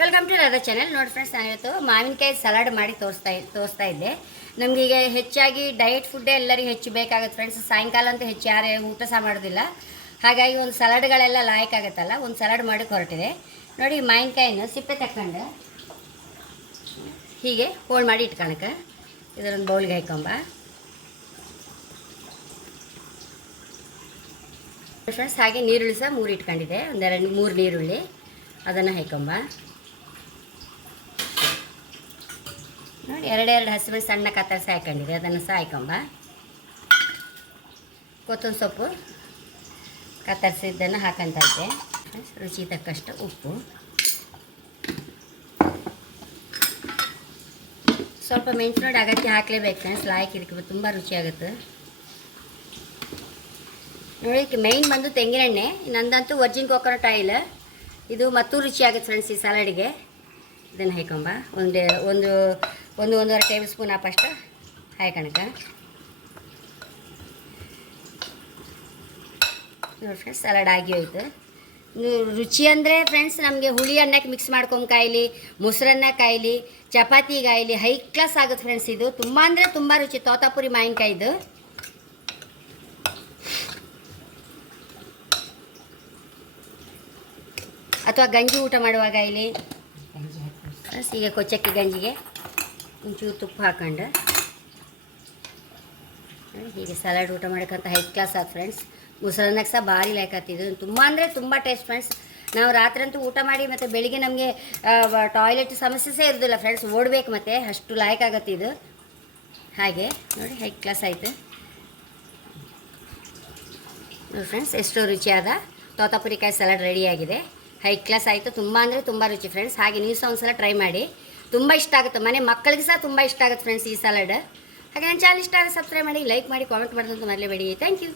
Welcome to Radha channel. ನೋಡಿ friends, ನಾನಿವತ್ತು ಮಾವಿನಕಾಯಿ ಸಲಾಡ್ ಮಾಡಿ ತೋರಿಸ್ತಾ ಇದ್ದೆ. ನಮಗೀಗ ಹೆಚ್ಚಾಗಿ ಡಯಟ್ ಫುಡ್ಡೇ ಎಲ್ಲರಿಗೂ ಹೆಚ್ಚು ಬೇಕಾಗುತ್ತೆ ಫ್ರೆಂಡ್ಸ್. ಸಾಯಂಕಾಲ ಅಂತ ಹೆಚ್ಚು ಯಾರೇ ಊಟ ಸಹ ಮಾಡೋದಿಲ್ಲ. ಹಾಗಾಗಿ ಒಂದು ಸಲಾಡ್ಗಳೆಲ್ಲ ಲಾಯ್ಕ್ ಆಗುತ್ತಲ್ಲ, ಒಂದು ಸಲಾಡ್ ಮಾಡೋಕ್ಕೆ ಹೊರಟಿದೆ. ನೋಡಿ, ಮಾವಿನಕಾಯಿನ ಸಿಪ್ಪೆ ತಗೊಂಡು ಹೀಗೆ ಹೋಳು ಮಾಡಿ ಇಟ್ಕೊಳಕ್ಕೆ ಇದರೊಂದು ಬೌಲ್ಗೆ ಹಾಕೊಂಬ ಫ್ರೆಂಡ್ಸ್. ಹಾಗೆ ನೀರುಳ್ಳಿ ಸಹ 3 ಇಟ್ಕೊಂಡಿದೆ, 3 ನೀರುಳ್ಳಿ ಅದನ್ನು ಹಾಕೊಂಬ. ನೋಡಿ, 2 ಹಸಿಮೆಣಸು ಸಣ್ಣ ಕತ್ತರಿಸಿ ಹಾಕೊಂಡಿದೆ, ಅದನ್ನು ಸಹ ಹಾಕೊಂಬ. ಕೊತ್ತಂಬರಿ ಸೊಪ್ಪು ಕತ್ತರಿಸಿದ್ದನ್ನು ಹಾಕಂತೈತೆ. ರುಚಿ ತಕ್ಕಷ್ಟು ಉಪ್ಪು, ಸ್ವಲ್ಪ ಮೆಣಸು ನೋಡಿ ಅಗತ್ಯ ಹಾಕಲೇಬೇಕು ಫ್ರೆಂಡ್ಸ್. ಲಾಯ್ಕ್ ಇದಕ್ಕೆ ತುಂಬ ರುಚಿಯಾಗುತ್ತೆ. ನೋಡಿ, ಮೇಯ್ನ್ ಬಂದು ತೆಂಗಿನೆಣ್ಣೆ, ನಂದಂತೂ ವರ್ಜಿನ್ ಕೋಕೋನಟ್ ಆಯಿಲ್. ಇದು ಮತ್ತೂ ರುಚಿಯಾಗುತ್ತೆ ಫ್ರೆಂಡ್ಸ್ ಈ ಸಲಾಡಿಗೆ. ಇದನ್ನು ಹಾಕೊಂಬ. ಒಂದೂವರೆ ಟೇಬಲ್ ಸ್ಪೂನ್ ಹಾಕಷ್ಟು ಹಾಕಣಕ. ನೋಡಿ ಫ್ರೆಂಡ್ಸ್, ಸಲಾಡ್ ಆಗಿ ಹೋಯ್ತು. ರುಚಿ ಅಂದರೆ ಫ್ರೆಂಡ್ಸ್, ನಮಗೆ ಹುಳಿ ಅನ್ನಕ್ಕೆ ಮಿಕ್ಸ್ ಮಾಡ್ಕೊಂಡು ಕಾಯ್ಲಿ, ಮೊಸರನ್ನ ಕಾಯ್ಲಿ, ಚಪಾತಿ ಕಾಯ್ಲಿ, ಹೈ ಕ್ಲಾಸ್ ಆಗುತ್ತೆ ಫ್ರೆಂಡ್ಸ್. ಇದು ತುಂಬ ಅಂದರೆ ತುಂಬ ರುಚಿ. ತೋತಾಪುರಿ ಮಾವಿನಕಾಯಿದು ಅಥವಾ ಗಂಜಿ ಊಟ ಮಾಡುವಾಗ ಇಲ್ಲಿ ಫ್ರೆಂಡ್ಸ್, ಈಗ ಕೊಚ್ಚಕ್ಕಿ ಗಂಜಿಗೆ ಒಂಚೂರು ತುಪ್ಪ ಹಾಕೊಂಡು ಹೀಗೆ ಸಲಾಡ್ ಊಟ ಮಾಡೋಕ್ಕಂತ ಹೈ ಕ್ಲಾಸ್ ಆದ ಫ್ರೆಂಡ್ಸ್. ಮೊಸರನ್ನಕ್ಕೆ ಸಹ ಭಾರಿ ಲೈಕ್ ಆಗ್ತಿದ್ದು, ತುಂಬ ಅಂದರೆ ತುಂಬ ಟೇಸ್ಟ್ ಫ್ರೆಂಡ್ಸ್. ನಾವು ರಾತ್ರಿ ಅಂತೂ ಊಟ ಮಾಡಿ ಮತ್ತು ಬೆಳಿಗ್ಗೆ ನಮಗೆ ಟಾಯ್ಲೆಟ್ ಸಮಸ್ಯೆ ಸಹ ಇರೋದಿಲ್ಲ ಫ್ರೆಂಡ್ಸ್, ಓಡಬೇಕು ಮತ್ತು ಅಷ್ಟು ಲಾಯ್ಕ್ ಆಗುತ್ತೆ ಇದು. ಹಾಗೆ ನೋಡಿ, ಹೈ ಕ್ಲಾಸ್ ಆಯಿತು ನೋಡಿ ಫ್ರೆಂಡ್ಸ್. ಎಷ್ಟು ರುಚಿಯಾದ ತೋತಾಪುರಿಕಾಯಿ ಸಲಾಡ್ ರೆಡಿಯಾಗಿದೆ. ಹೈ ಕ್ಲಾಸ್ ಆಯಿತು, ತುಂಬ ಅಂದರೆ ತುಂಬ ರುಚಿ ಫ್ರೆಂಡ್ಸ್. ಹಾಗೆ ನೀವು ಸಹ ಒಂದು ಸಲ ಟ್ರೈ ಮಾಡಿ, ತುಂಬ ಇಷ್ಟ ಆಗುತ್ತೆ. ಮನೆ ಮಕ್ಕಳಿಗೆ ಸಹ ತುಂಬ ಇಷ್ಟ ಆಗುತ್ತೆ ಫ್ರೆಂಡ್ಸ್ ಈ ಸಲಾಡ್. ಹಾಗೆ ನನ್ನ ಚಾನಲ್ ಇಷ್ಟ ಆದರೆ ಸಬ್ಸ್ಕ್ರೈಬ್ ಮಾಡಿ, ಲೈಕ್ ಮಾಡಿ, ಕಾಮೆಂಟ್ ಮಾಡೋದಂತ ಮರಲೇಬೇಡಿ. Thank you.